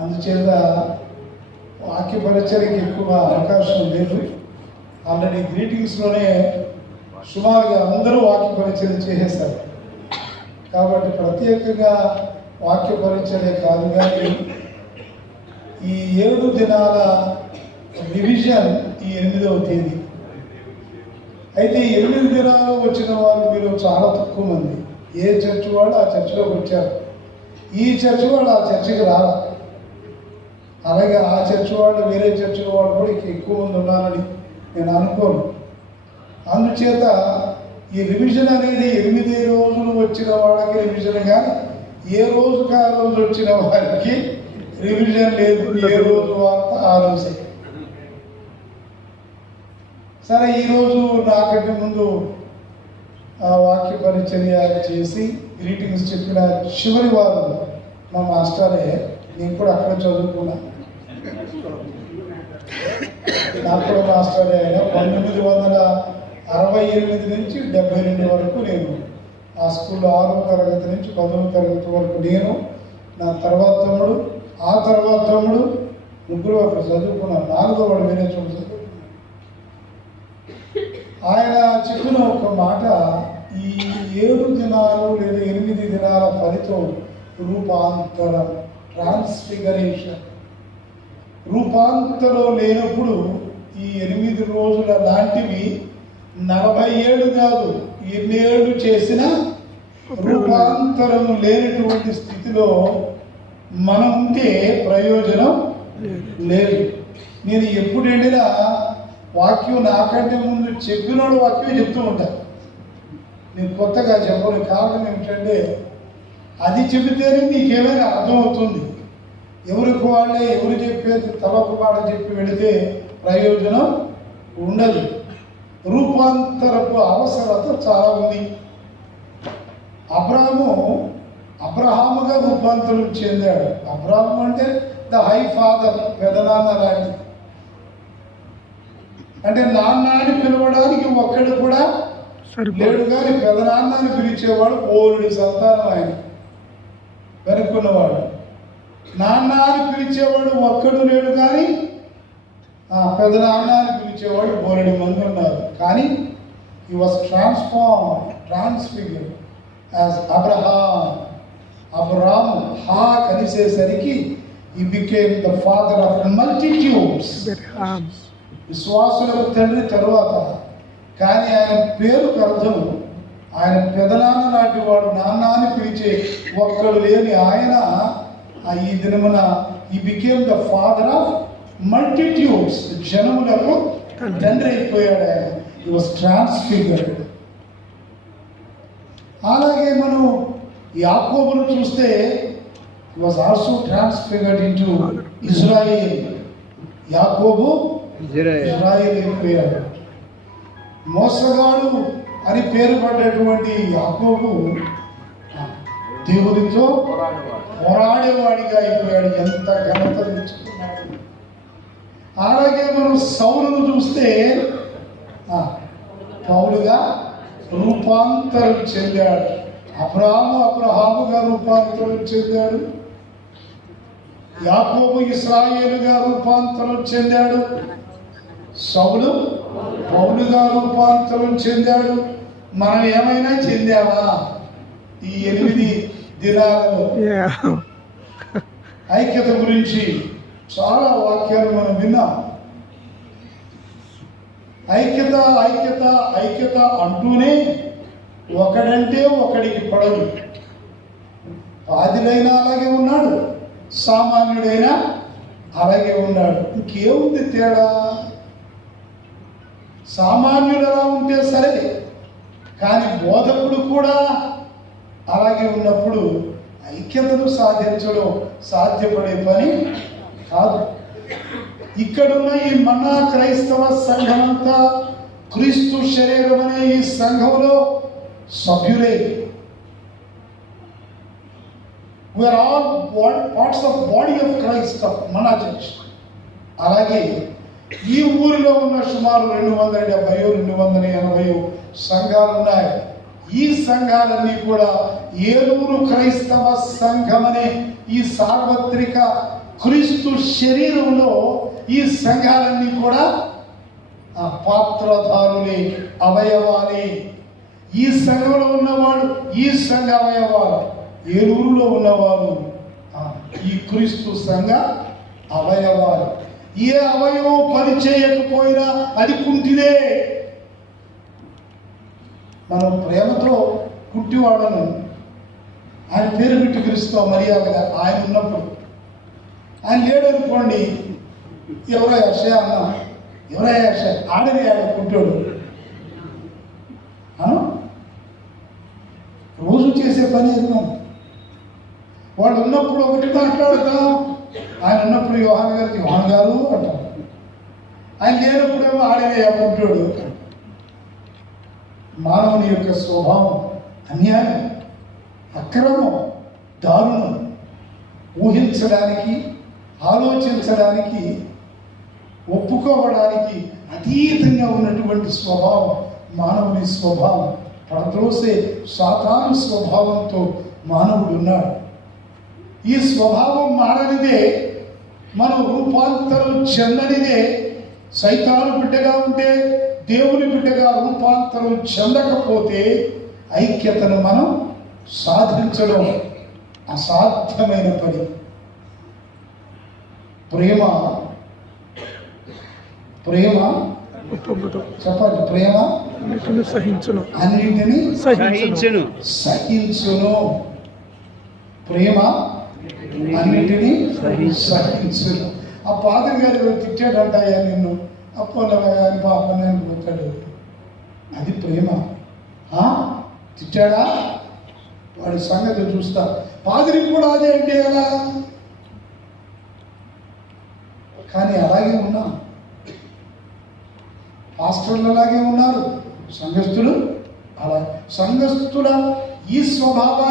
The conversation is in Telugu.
అందుచేత వాక్య పరిచయకి ఎక్కువ అవకాశం లేదు. ఆల్రెడీ గ్రీటింగ్స్లోనే సుమారుగా అందరూ వాక్య పరిచయం చేసేశారు. కాబట్టి ప్రత్యేకంగా వాక్య పరిచయే కాదు, కానీ ఈ 7 దినాల రివిజన్ ఈ 8వ తేదీ. అయితే 8 దినాలు వచ్చిన వాళ్ళు మీరు చాలా తక్కువ మంది. ఏ చర్చ్ వాళ్ళు ఆ చర్చిలోకి వచ్చారు, ఈ చర్చ్ వాళ్ళు ఆ చర్చికి రాలా. అలాగే ఆ చర్చ్ వాళ్ళు వేరే చర్చిల వాళ్ళు కూడా ఎక్కువ మంది ఉన్నారని నేను అనుకోను. అందుచేత ఈ రివిజన్ అనేది 8 రోజులు వచ్చిన వాళ్ళకి రివిజన్, కానీ ఏ రోజుకి ఆ రోజు వచ్చిన వారికి రివిజన్ లేదు. ఏ రోజు వార్త ఆ రోజే. సరే, ఈరోజు నాకంటే ముందు వాక్య పరిచర్య చేసి గ్రీటింగ్స్ చెప్పిన చివరి వారు మా మాస్టరే. నేను కూడా అక్కడ చదువుకున్నా, నాకు కూడా మాస్టరే. ఆయన 1968 నుంచి 72 వరకు నేను ఆ స్కూల్లో 6వ తరగతి నుంచి 10వ తరగతి వరకు నేను, నా తర్వాత తమ్ముడు, ఆ తర్వాత తమ్ముడు, ముగ్గురు అక్కడ చదువుకున్నాను. 4వ వాడు వేరే చోట చదువుకున్నాను. ఆయన చెప్పిన ఒక మాట, ఈ 7 దినాలు లేదా 8 దినాల ఫలితం రూపాంతరం, ట్రాన్స్ఫిగరేషన్. రూపాంతరం లేనప్పుడు ఈ 8 రోజుల లాంటివి 47 కాదు, ఎన్ని ఏళ్ళు చేసినా రూపాంతరం లేనటువంటి స్థితిలో మనం ఉంటే ప్రయోజనం లేదు. నేను ఎప్పుడు ఎండినా వాక్యం నాకంటే ముందు చెప్పినోడు వాక్యం చెప్తూ ఉంటాను. నేను కొత్తగా చెప్పను. కారణం ఏమిటంటే అది చెబితేనే నీకేమైనా అర్థమవుతుంది. ఎవరికి వాళ్ళే ఎవరు చెప్పేది తలొక మాట చెప్పి వెళితే ప్రయోజనం ఉండదు. రూపాంతరపు అవసరత చాలా ఉంది. అబ్రహాముగా రూపాంతరం చెందాడు. అబ్రహాము అంటే ద హై ఫాదర్, పెదనాన్న లాంటి. అంటే నాన్న అని పిలవడానికి ఒక్కడు కూడా లేడు, కానీ పెదనాన్న అని పిలిచేవాడు 4 సంతానం ఆయన వెనుక్కున్నవాడు. నాన్న అని పిలిచేవాడు ఒక్కడు లేడు, కానీ పెదనాన్న అని పిలిచేవాడు 4 మంది ఉన్నారు. కానీ he was transformed, transfigured as Abraham హా కలిసేసరికి he became the father of multitudes. విశ్వాసులకు తండ్రి తరువాత. కానీ ఆయన పేరుకు అర్థం, ఆయన పెదనాన్న నాటి వాడు, నాన్న అని పిలిచే ఒక్కడు లేని ఆయన ఈ దినమున he became the father of multitudes. జనములకు తండ్రి అయిపోయాడు ఆయన. he was transfigured. అలాగే మనం యాకోబును చూస్తే he was also transfigured into Israel. యాకోబు ఇజ్రాయేల్ అయిపోయాడు. మోసగాడు అని పేరు పడ్డటువంటి యాకోబు దేవుడితో పోరాడేవాడిగా అయిపోయాడు. ఎంత ఘనత తెచ్చుకున్నాడు. అలాగే మనం సౌలును చూస్తే పౌలుగా రూపాంతరం చెందాడు. అబ్రహాముగా రూపాంతరం చెందాడు. యాకోబు ఇశ్రాయేలుగా రూపాంతరం చెందాడు. సౌలు పౌలుగా రూపాంతరం చెందాడు. మనం ఏమైనా చెందామా? ఈ 8 దినాలలో ఐక్యత గురించి చాలా వాక్యాలు మనం విన్నాం. ఐక్యత ఐక్యత ఐక్యత అంటూనే ఒకడంటే ఒకడికి పడదు. పాదిలైనా అలాగే ఉన్నాడు, సామాన్యుడైనా అలాగే ఉన్నాడు. ఇంకేముంది తేడా? సామాన్యుడు అలా ఉంటే సరే, కానీ బోధకుడు కూడా అలాగే ఉన్నప్పుడు ఐక్యతను సాధించడం సాధ్యపడే పని కాదు. ఇక్కడున్న ఈ మన్నా క్రైస్తవ సంఘమంతా క్రీస్తు శరీరం అనే ఈ సంఘంలో సభ్యులే. We are all parts of body of Christ of Manna Church. అలాగే ఈ ఊరిలో ఉన్న సుమారు 270-280 సంఘాలు ఉన్నాయి. ఈ సంఘాలన్నీ కూడా ఏలూరు క్రైస్తవ సంఘం అనే ఈ సార్వత్రిక క్రీస్తు శరీరంలో ఈ సంఘాలన్నీ కూడా ఆ పాత్రధారులే, అవయవాలే. ఈ సంఘంలో ఉన్నవాడు ఈ సంఘ అవయవాలు, ఏలూరులో ఉన్నవారు ఈ క్రీస్తు సంఘ అవయవాలు. ఏ అవయవం పని చేయకపోయినా అది కుంటిదే. మనం ప్రేమతో పుట్టివాడను ఆయన పేరు పెట్టి పిలుస్తాం మర్యాదగా. ఆయన ఉన్నప్పుడు ఆయన లేడనుకోండి, ఎవరో యక్ష అన్న, ఎవరో యక్ష ఆడని ఆడ పుట్టాడు రోజు చేసే పని ఏదో. వాళ్ళు ఉన్నప్పుడు ఒకటి మాట్లాడతాం, ఆయన ఉన్నప్పుడు యోహాన్ గారు అంటాం, ఆయన లేనప్పుడేమో ఆడనే పుట్టాడు. మానవుని యొక్క స్వభావం అన్యాయం, అక్రమం, దారుణం, ఊహించడానికి, ఆలోచించడానికి, ఒప్పుకోవడానికి అతీతంగా ఉన్నటువంటి స్వభావం మానవుని స్వభావం. పడద్రోసే సాతాను స్వభావంతో మానవుడు ఉన్నాడు. ఈ స్వభావం మారనిదే, మనం రూపాంతరం చెందనిదే. సైతాను బిడ్డగా ఉంటే, దేవుని బిడ్డగా రూపాంతరం చెందకపోతే ఐక్యతను మనం సాధించడం అసాధ్యమైన పని. ప్రేమ ప్రేమ చెప్పండి, ప్రేమ అన్నింటినీ సహించును. ప్రేమ అన్నింటినీ సహించును. ఆ పాదరి గారు తిట్టాడంటాయా నిన్ను, అప్పోలగా అని పాపని అని పోతాడు. అది ప్రేమ. తిట్టాడా? వాడి సంగతి చూస్తా. పాదరికి కూడా అదే అంటే ఎలా? కానీ అలాగే ఉన్నాం. పాస్టర్లు అలాగే ఉన్నారు, సంఘస్థులు అలా. సంఘస్థుల ఈ స్వభావాన్ని